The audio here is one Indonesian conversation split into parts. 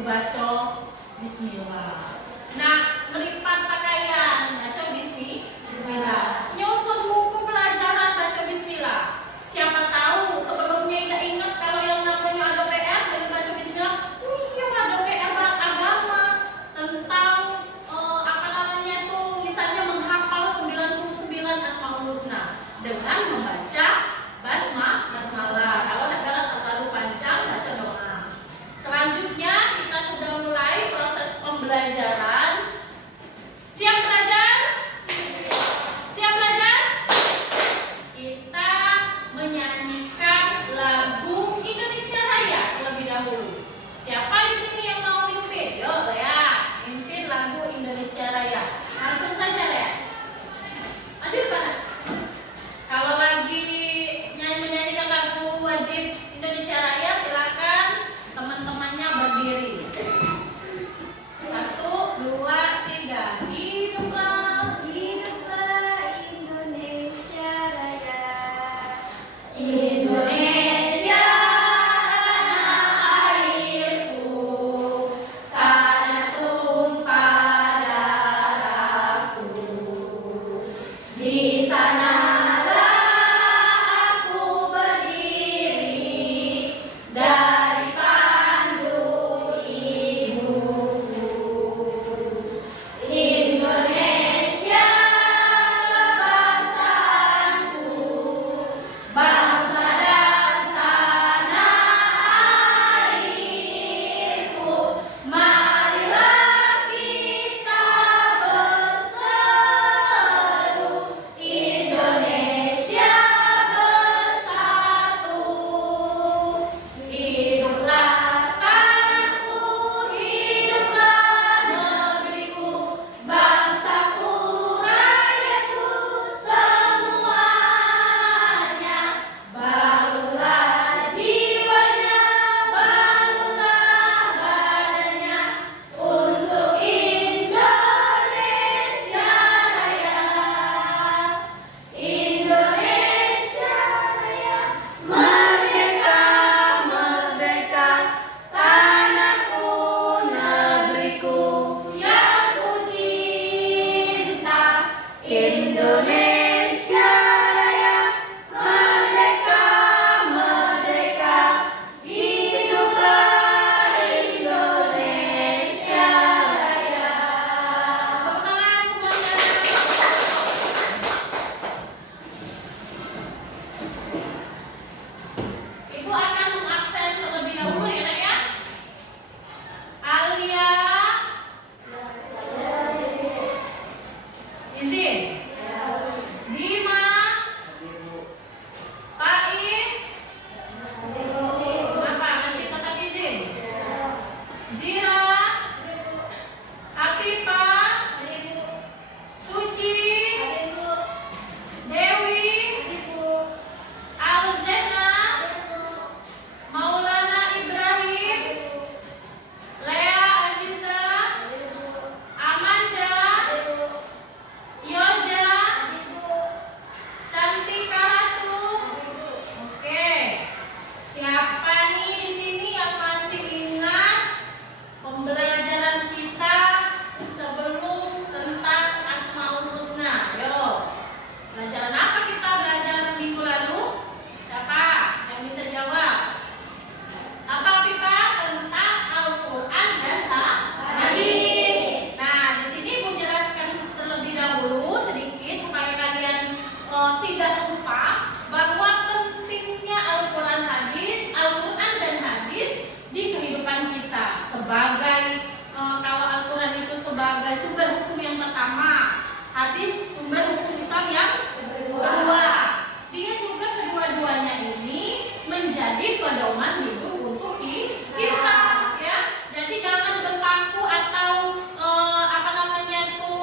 baca bismillah. Nah, melipat pakaian, baca bismillah. Nyusun buku pelajaran, baca bismillah. Siapa tahu sebelumnya tidak ingat kalau yang namanya ada PR dan baca bismillah. Iya, ada PR berat agama tentang apa namanya tuh, misalnya menghafal 99 Asmaul Husna dengan membaca basmalah. Kalau tidak terlalu panjang, baca doa. Selanjutnya kita sudah mulai proses pembelajaran. Siap belajar? Siap belajar? Kita menyanyikan lagu Indonesia Raya terlebih dahulu. Siapa di sini yang mau mimpin? Yo, Lea, mimpin lagu Indonesia Raya. Langsung saja, Lea. Maju ke kanan. Kalau lagi menyanyikan lagu wajib Indonesia Raya, silakan teman-temannya berdiri. 1, 2, 3. Hiduplah, Hiduplah Indonesia Raya. Indonesia tanah airku, tanah tumpah darahku. Di sanalah aku berdiri dari pandu ibuku. Indonesia kebangsaanku, bangsa dan tanah airku. Marilah kita berseru, Indonesia bersatu. Hiduplah tanahku, hiduplah negeriku, bangsaku, rakyatku semuanya. Bangunlah jiwanya, bangunlah badannya untuk Indonesia Raya. Indonesia Raya, merdeka, merdeka, tanahku, negeriku yang ku cinta. Indonesia Raya, merdeka, merdeka, hiduplah Indonesia Raya. Tepuk tangan semuanya. Ibu akan mengabsen terlebih dahulu ya, Nak ya. Alia, izin. Bima, Pais, kenapa masih tetap izin? Zira, Hafifah, Suci, Dewi, Alzena, Maulana Ibrahim, Lea Aziza, Amanda, Yoja, Cantika Ratu. Oke. Siapa nih di sini yang masih ingat pembelajaran kita sebelum tentang Asmaul Husna? Yo. Pelajaran apa kita belajar minggu lalu? Siapa yang bisa jawab? Apa Pipa? Tentang Al-Quran dan hadis. Nah, di sini Ibu jelaskan terlebih dahulu sedikit supaya kalian tidak lupa bahwa pentingnya Al-Quran dan hadis di kehidupan kita sebagai kalau Al-Quran itu sebagai sumber hukum yang pertama, hadis sumber hukum Islam yang kedua. Dia juga kedua-duanya ini menjadi pedoman hidup untuk kita, ya. Jadi jangan berpaku atau apa namanya itu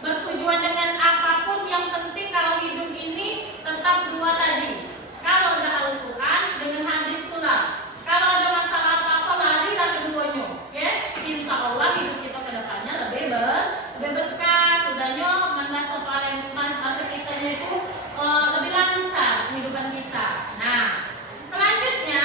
bertujuan dengan apapun. Yang penting kalau hidup ini tetap dua tadi. Kalau ada Al-Quran dengan hadis tulah. Kalau ada masalah apa-apa larilah keduanya, ya. Insya Allah hidup kita ke depannya lebih berkah. Sudahnya masa kitanya itu lebih lancar kehidupan kita. Nah, selanjutnya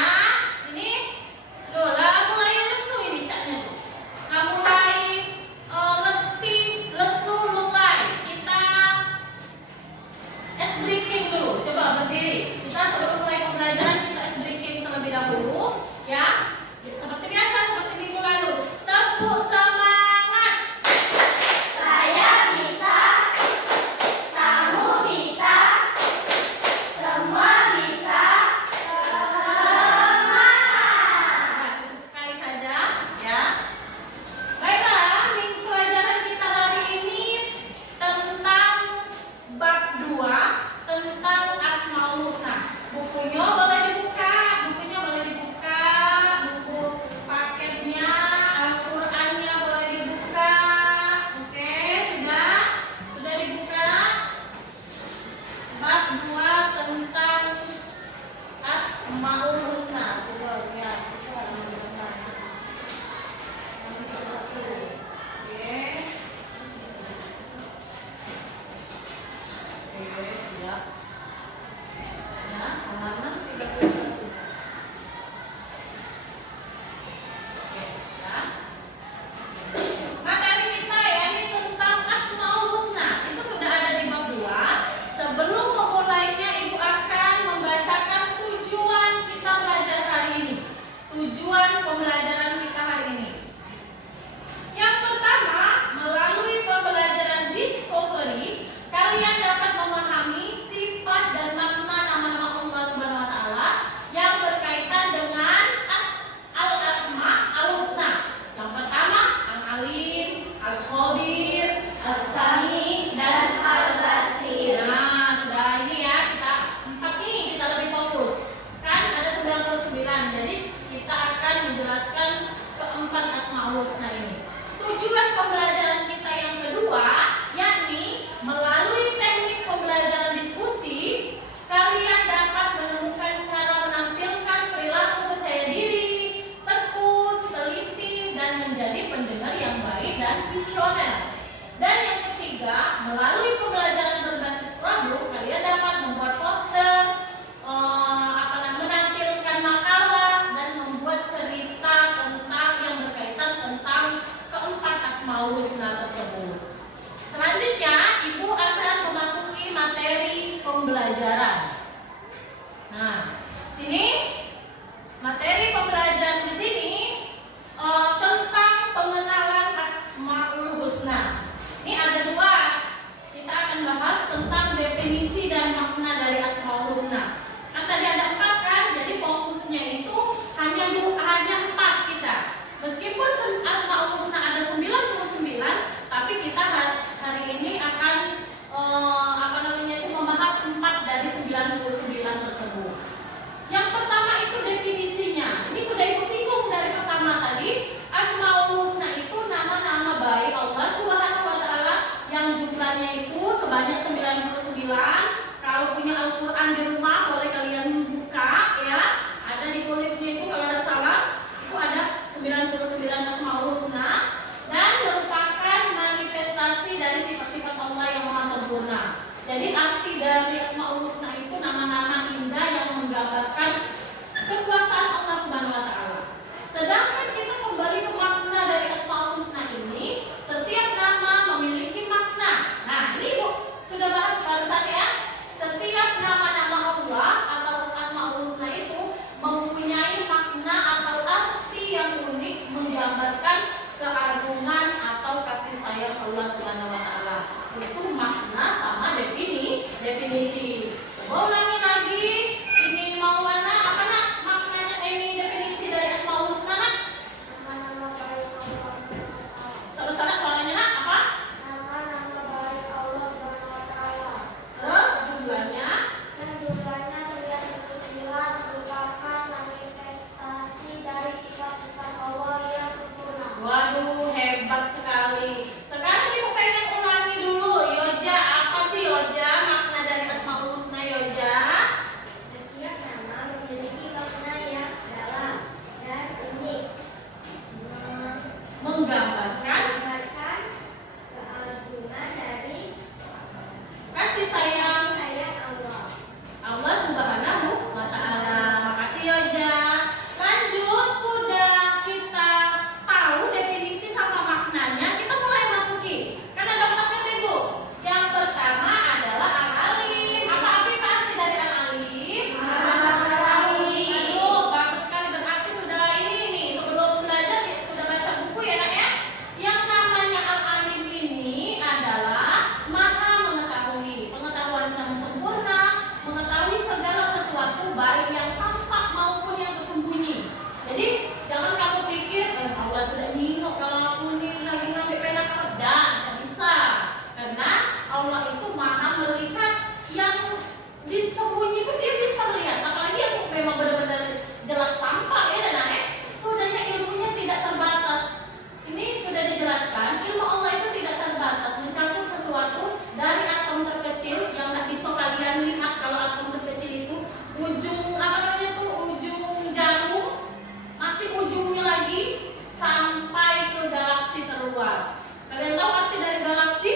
meskipun Asmaul Husna ada 99, tapi kita hari ini akan membahas 4 dari 99 tersebut. Yang pertama itu definisinya. Ini sudah Ibu singgung dari pertama tadi. Asmaul Husna itu nama-nama baik Allah Subhanahu wa taala yang jumlahnya itu sebanyak 99. Kalau punya Al-Qur'an di rumah boleh kalian buka ya. Ada di kulitnya itu kalau ada salah itu ada 99 Asmaul Husna dan merupakan manifestasi dari sifat-sifat Allah yang maha sempurna. Jadi arti dari Asmaul Husna itu nama-nama indah yang menggambarkan kekuasaan Allah Subhanahu wa taala. Sedangkan kita kembali ke makna dari Asmaul Husna ini, setiap nama memiliki makna. Nah, ini Bu sudah bahas barusan ya. Setiap nama-nama Allah atau Asmaul Husna itu mempunyai makna atau arti yang unik menggambarkan keagungan atau kasih sayang Allah Subhanahu wa taala. Itu makna sama definisi. Mau ulangi lagi? Ini mau mana? Apa nak? Maknanya ini definisi dari Asmaul Husna nak? Nama-nama baik Allah. Sana soalnya nak apa? Nama-nama baik Allah Subhanahu wa taala. Terus jumlahnya? Dan jumlahnya 99 merupakan manifestasi dari sifat-sifat Allah yang sempurna. Waduh, hebat sekali. Sekarang Ibu pengen ulangi dulu. Yoja, apa sih Yoja? Makna dari Asmaul Husna Yoja? Setiap nama memiliki makna yang dalam dan unik, Menggambarkan menggambarkan keagungan dari kasih sayang Allah. Allah Subhanahu wa taala. Makasih Yoja. Lanjut, sudah kita tahu definisi sama maknanya, kita mulai masuki. Kan ada 4 itu Ibu. Yang pertama adalah Al-Alim. Apa arti dari Al-Alim? Al-Alim. Aduh, bagus sekali, berarti sudah ini nih, sebelum belajar sudah baca buku ya nak ya. Yang namanya Al-Alim ini adalah Maha mengetahui, pengetahuan yang sempurna, mengetahui segala sesuatu baik yang tampak maupun yang tersembunyi. Jadi jangan kamu pikir Allah tidak nengok kalau aku ini lagi ngambil pena kamu, tidak bisa, karena Allah itu maha melihat yang disembunyi pun dia bisa melihat, apalagi yang memang benar-benar jelas tampak ya dan saudara ilmunya tidak terbatas. Ini sudah dijelaskan, ilmu Allah itu tidak terbatas, mencakup sesuatu dari atom terkecil yang nggak bisa kalian lihat. Kalau atom terkecil itu ujung ujung jarum, masih ujungnya lagi sampai ke galaksi terluas. Kalian tahu arti dari galaksi?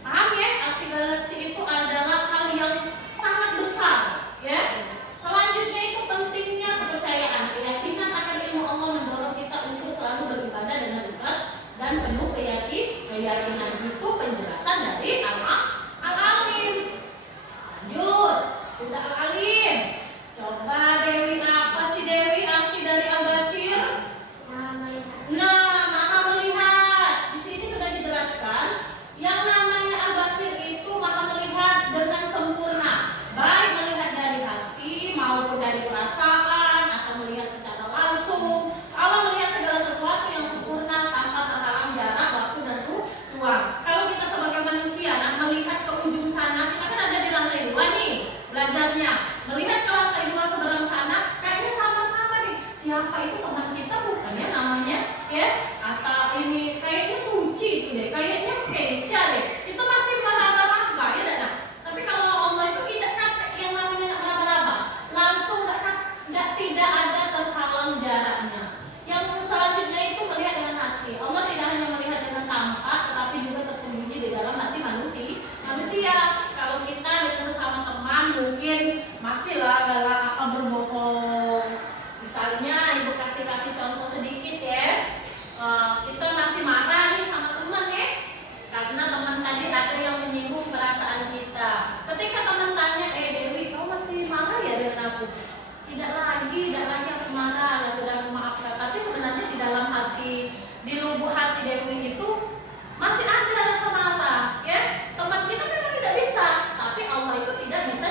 Paham ya? Arti galaksi itu adalah hal yang sangat besar ya. Selanjutnya itu pentingnya kepercayaan, keyakinan akan ilmu Allah mendorong kita untuk selalu beribadah dengan ikhlas dan penuh keyakinan. Itu penjelasan dari Al-Alim. Lanjut, sudah Al-Alim. Coba Dewi, apa sih Dewi arti dari Al-Bashir? Nah, maha melihat. Di sini sudah dijelaskan, yang namanya Al-Bashir itu maha melihat dengan sempurna, baik melihat dari hati maupun dari perasaan atau melihat secara langsung. Allah melihat segala sesuatu yang sempurna tanpa terhalang jarak, waktu dan ruang. Kalau kita sebagai manusia melihat ke ujung sana, kita kan ada di lantai 2 nih belajarnya. Melihat ke lantai 2 seberang sana, kayaknya sama-sama nih. Siapa itu teman kita bukan ya namanya ya? Atau ini kayaknya suci itu deh, kayaknya Keisha deh. Itu masih meraba-raba ya Dana. Tapi kalau Allah itu tidak yang namanya meraba-raba, langsung tidak ada terhalang jaraknya. Yang selanjutnya itu melihat dengan hati. Allah tidak hanya melihat dengan tampak, tetapi juga tersembunyi di dalam hati manusia. Kalau kita dengan sesama teman mungkin masih lah galak apa berbohong. Misalnya Ibu kasih contoh sedikit ya. Kita masih marah nih sama teman ya, karena teman tadi ada yang menyinggung perasaan kita. Ketika teman tanya, Dewi, kamu masih marah ya dengan aku? Tidak lagi aku marah, sudah memaafkan. Tapi sebenarnya di dalam hati, di lubuk hati Dewi itu masih ada rasa marah ya. Teman kita memang tidak bisa, tapi Allah itu tidak bisa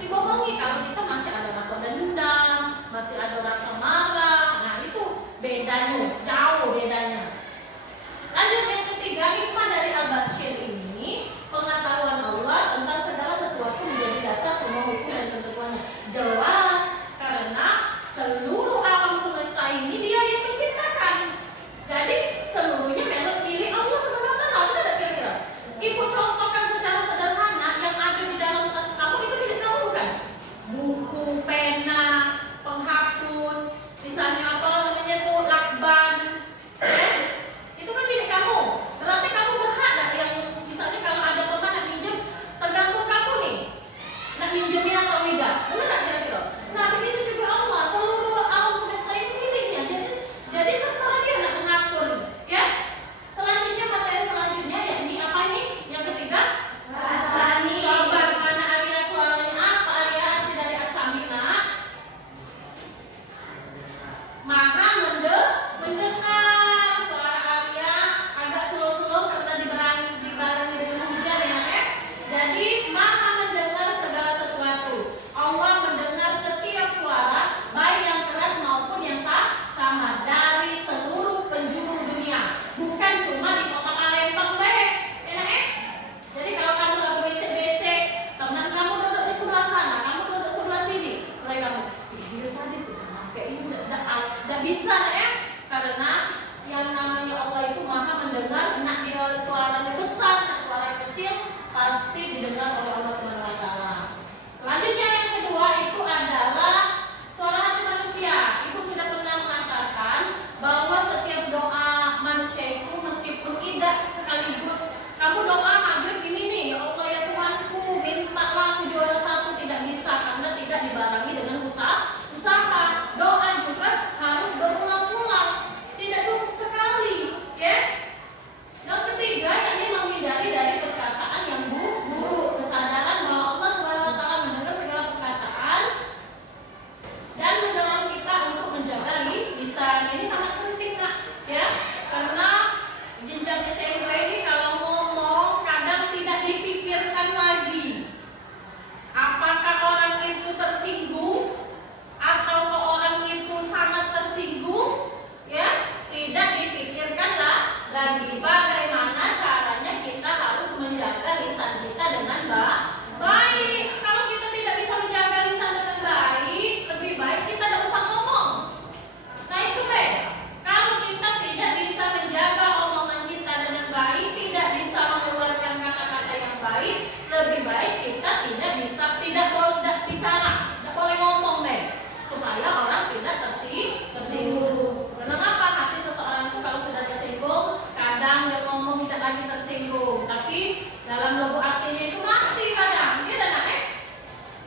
dibohongi. Kalau kita masih ada rasa dendam, masih ada rasa marah, nah itu bedanya. Tidak bisa ya, karena yang namanya Allah itu maha mendengar. Nak dia suaranya besar, nak suara kecil, pasti didengar oleh Allah Subhanahu wa taala. Selanjutnya yang kedua itu adalah suara hati manusia. Ibu sudah pernah mengatakan bahwa setiap doa manusia itu meskipun tidak sekaligus kamu doa maghrib ini nih, ya Allah ya Tuhanku, mintalah aku juara satu, tidak bisa karena tidak dibarengi dengan usaha. Doa juga harus berulang-ulang, tidak cukup sekali, ya. Yang ketiga, yakni menghindari dari perkataan yang buruk, kesadaran bahwa Allah Subhanahu wa taala mendengar segala perkataan dan mendorong kita untuk menjaga lisan. Ini sangat penting, Nak, ya. Karena jenjang SMP ini kalau ngomong kadang tidak dipikirkan lagi. Apakah orang itu tersinggung atau orang itu sangat tersinggung, ya, tidak dipikirkanlah lagi. Bagaimana caranya kita harus menjaga lisan kita dengan baik. Kalau kita tidak bisa menjaga lisan dengan baik, lebih baik kita tidak usah ngomong. Nah itu kalau kita tidak bisa menjaga omongan kita dengan baik, tidak bisa mengeluarkan kata-kata yang baik, lebih baik kita tidak boleh bicara, tidak boleh ngomong supaya orang tidak tersinggung. Kenapa? Hati seseorang itu kalau sudah tersinggung, kadang dia ngomong tidak lagi tersinggung, tapi dalam lubuk hatinya itu masih kadang. Iya dan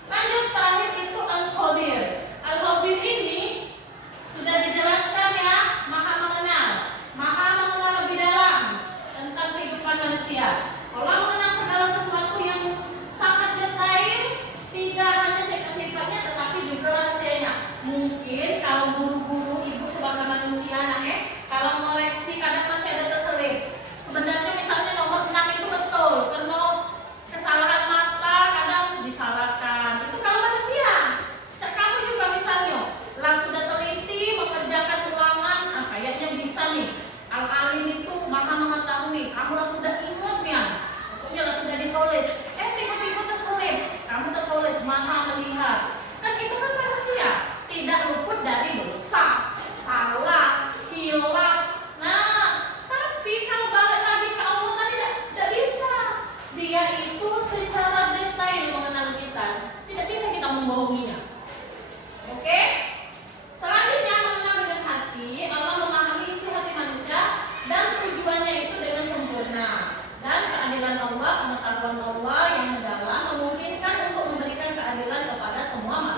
lanjut, terakhir itu al-khabir. Al-khabir ini sudah dijelaskan ya, maha mengenal lebih dalam tentang kehidupan manusia. Allah mengenal segala sesuatu yang sangat detail, tidak hanya sifatnya tetapi juga rahasianya. Mungkin kalau guru-guru, ibu sebagai manusia, kalau ngoreksi kadang masih ada terselip. Sebenarnya misalnya nomor 6 itu betul, karena kesalahan mata kadang disalahkan. Itu kalau manusia. Kamu juga misalnya sudah teliti mengerjakan ulangan, kayaknya bisa nih. Al-alim itu maha mengetahui, kamu sudah ingatnya, pokoknya sudah ditulis. Tiba-tiba terselip, kamu tertulis maha melihat. Kan itu kan manusia, tidak luput dari dosa, salah, hilaf. Nah, tapi kalau balik lagi ke Allah tadi tidak bisa. Dia itu secara detail mengenal kita, tidak bisa kita membohonginya. Oke? Selanjutnya mengenal dengan hati, Allah memahami isi hati manusia dan tujuannya itu dengan sempurna. Dan keadilan Allah, pengetahuan Allah yang mendalam memungkinkan untuk memberikan keadilan kepada semua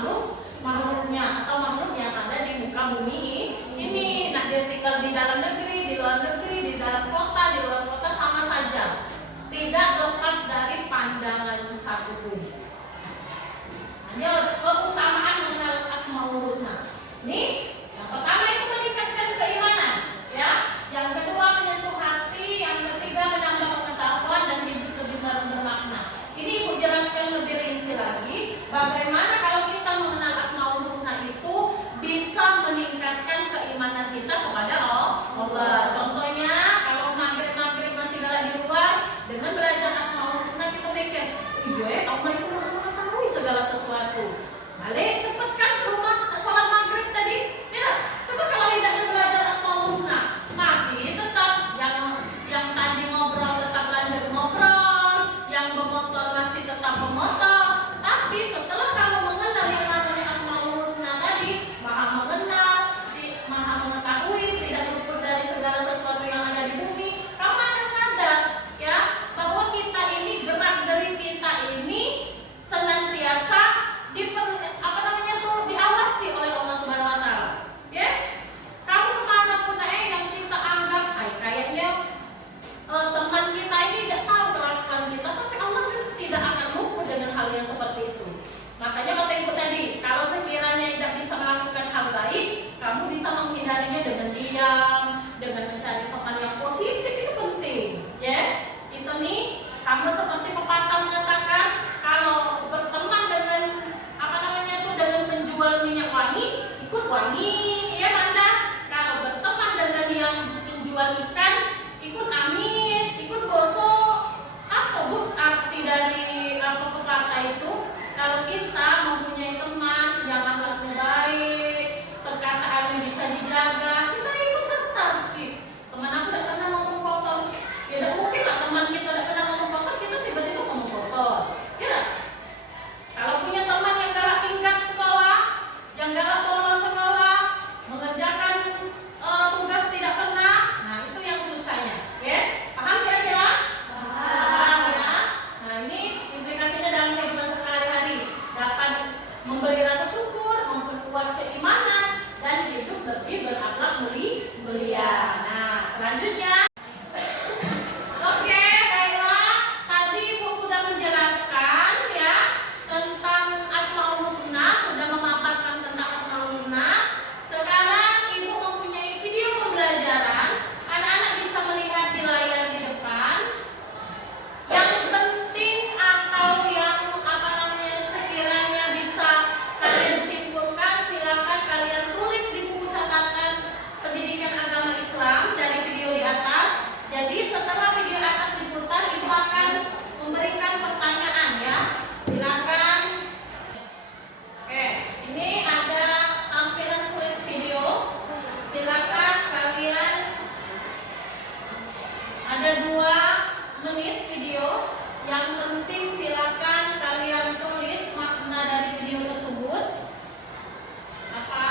makhluknya atau makhluk yang ada di muka bumi ini. Nah, dia tinggal di dalam negeri, di luar negeri, di dalam kota, di luar kota sama saja, tidak lepas dari pandangan satupun. Lanjut, keutamaan mengenal Asmaul Husna. Nih, yang pertama itu meningkatkan keimanan, ya. Yang kedua menyentuh hati, yang ketiga menambah pengetahuan dan hidup lebih bermakna. Ini Ibu jelaskan lebih rinci lagi bagaimana kalau kita mengenal Asmaul Husna itu bisa meningkatkan keimanan kita kepada Allah. Contohnya kalau maghrib masih galak di luar, dengan belajar Asmaul Husna kita mikir, Allah itu maha mengetahui segala sesuatu. Balik cepet kan ke rumah sholat maghrib tadi, ya. Coba kalau tidak belajar Asmaul Husna, masih tetap yang tadi ngobrol tetap lanjut ngobrol, yang bermotor masih tetap bermotor. Tapi setelah kamu mengenal yang namanya Asmaul Husna tadi, maha mengenal, maha mengetahui, tidak luput dari segala sesuatu yang ada di bumi, kamu akan sadar ya bahwa kita ini, gerak dari kita ini senantiasa diawasi oleh Allah Subhanahu wa taala. Ya? Kamu kemanapun yang kita anggap kayaknya teman kita ini tidak tahu kelakuan kita, tapi Allah tidak akan luput dengan hal yang seperti itu. Makanya kata ibu tadi, kalau sekiranya tidak bisa melakukan hal baik, kamu bisa menghindarinya dengan diam, dengan mencari teman yang positif, itu penting. Ya? Itu nih sama seperti pepatah mengatakan, kalau berteman dengan dengan penjual minyak wangi, ikut wangi, ya Manda. Kalau berteman dengan yang penjual ikan, ikut amis, ikut gosok. Apa Bu arti dari pepatah itu? Kalau kita mempunyai teman yang akhlaknya baik, perkataannya bisa dijaga, berakhlak mulia. Nah, selanjutnya. Oke, baiklah. Tadi Ibu sudah menjelaskan ya tentang Asmaul Husna, sudah memaparkan tentang Asmaul Husna. Sekarang Ibu mempunyai video pembelajaran. Anak-anak bisa melihat di layar di depan. Yang penting atau yang sekiranya bisa kalian simpulkan, silakan kalian tulis di buku catatan pendidikan agama Islam dari video di atas. Jadi setelah video atas diputar, Ibu akan memberikan pertanyaan ya. Silakan. Oke, ini ada tampilan sulit video. Silakan kalian, ada 2 menit video. Yang penting silakan kalian tulis makna dari video tersebut. Apa?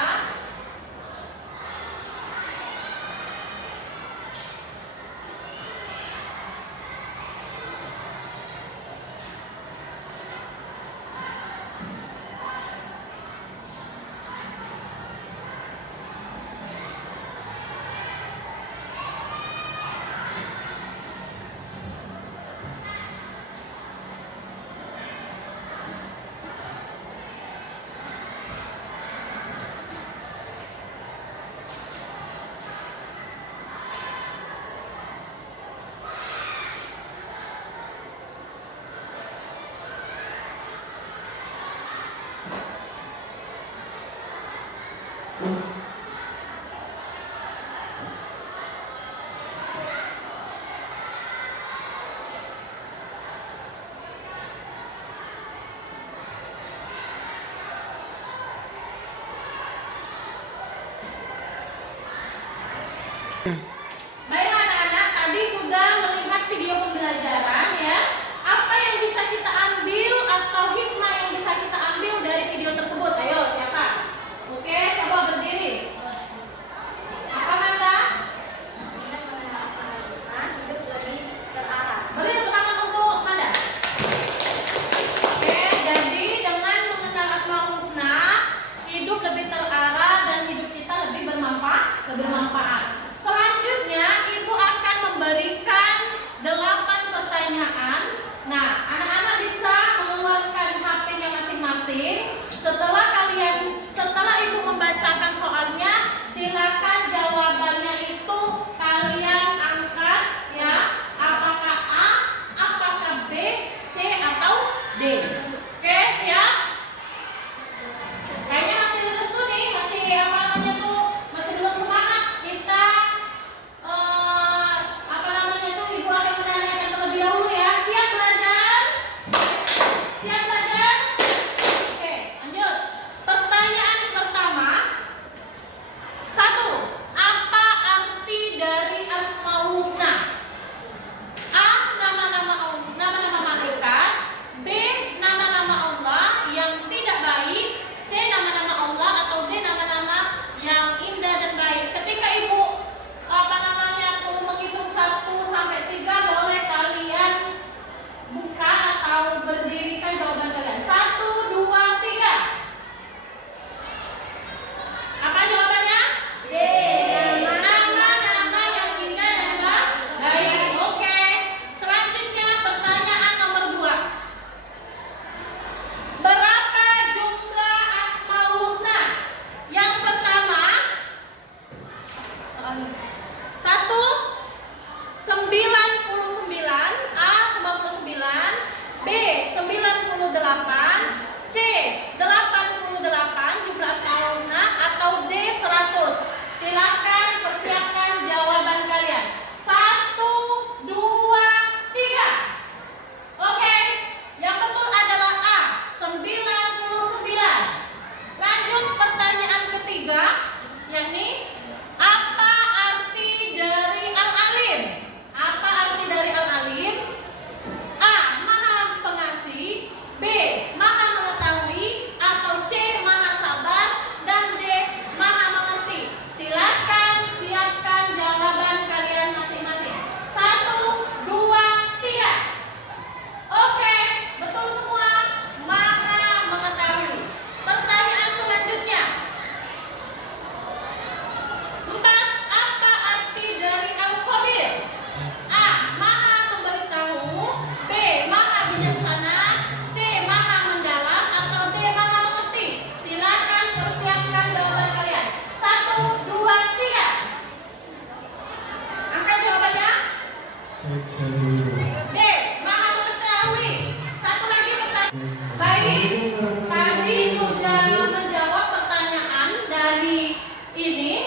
Baiklah anak-anak, tadi sudah melihat video pembelajaran ya. Apa yang bisa kita ambil atau hikmah yang bisa kita ambil dari video tersebut? Ayo, siapa? Oke, coba berdiri. Apa Manda? Hidup lebih terarah. Beri tepuk tangan untuk Manda. Oke, jadi dengan mengenal Asmaul Husna, hidup lebih terarah dan hidup kita lebih bermanfaat. Selanjutnya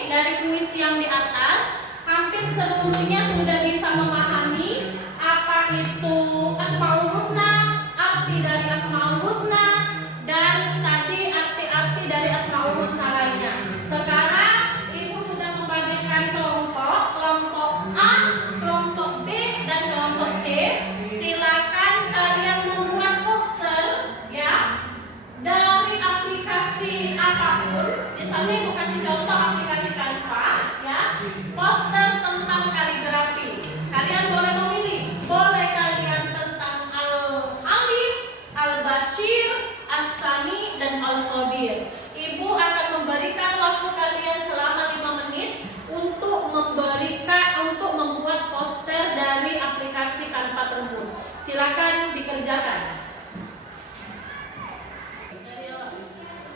dari kuis yang di atas, hampir seluruhnya sudah bisa memahami apa itu Asmaul Husna, arti dari Asmaul Husna, dan tadi arti-arti dari Asmaul Husna lainnya. Sekarang Ibu sudah membagikan kelompok A, kelompok B, dan kelompok C. Silakan kalian membuat poster ya dari aplikasi apapun. Misalnya Ibu kasih contoh aplikasi Canva ya, poster tentang kaligrafi. Kalian boleh memilih, boleh kalian tentang Al-Alif, Al-Bashir, As-Sami, dan Al-Khabir. Ibu akan memberikan waktu kalian selama 5 menit untuk membuat poster dari aplikasi Canva tersebut. Silakan dikerjakan.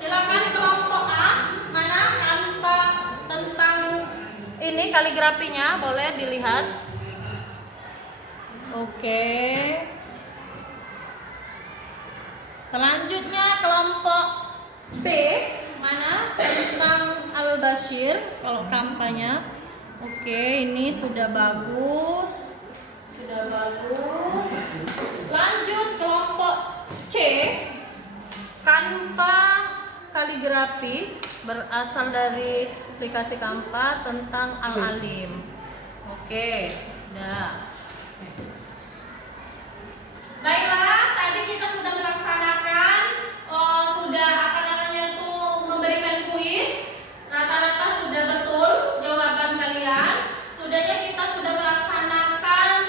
Silakan kelompok A, mana Canva tentang ini kaligrafinya, boleh dilihat. Oke. Selanjutnya kelompok B, mana tentang Al-Bashir kalau kampanye. Oke, ini sudah bagus. Lanjut kelompok C, Canva kaligrafi berasal dari aplikasi Canva tentang Al-Alim. Oke, sudah. Baiklah, tadi kita sudah melaksanakan memberikan kuis. Rata-rata sudah betul jawaban kalian. Sudahnya kita sudah melaksanakan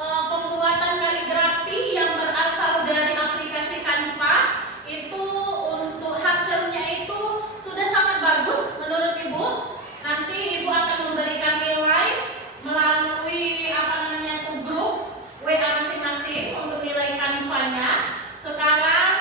pembuatan kaligrafi yang berasal dari aplikasi Canva. Itu untuk hasilnya itu sudah sangat bagus menurut Ibu. Nanti Ibu akan memberikan nilai melalui grup WA masing-masing untuk nilai Canva-nya. Sekarang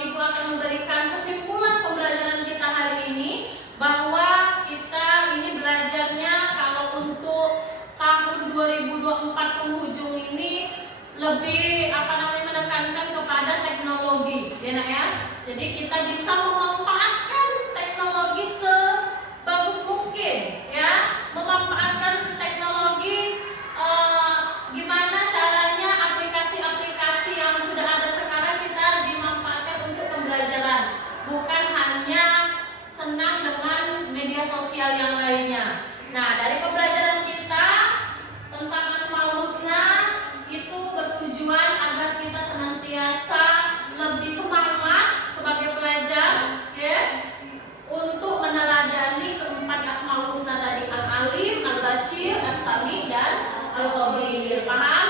Ibu akan memberikan kesimpulan pembelajaran kita hari ini, bahwa kita ini belajarnya kalau untuk tahun 2024 penghujung ini lebih menekankan kepada teknologi, ya Nak ya. Jadi kita bisa memanfaatkan teknologi sebagus mungkin, ya. Memanfaatkan teknologi gimana caranya aplikasi-aplikasi yang sudah ada sekarang kita dimanfaatkan untuk pembelajaran, bukan hanya senang dengan media sosial yang lainnya. Nah, dari pembelajaran kita tentang Asmaul Husna itu bertujuan agar kita senantiasa lebih semangat sebagai pelajar, ya, untuk meneladani keempat Asmaul Husna tadi, Al-Alim, Al-Bashir, As-Sami, dan Al-Khabir. Paham?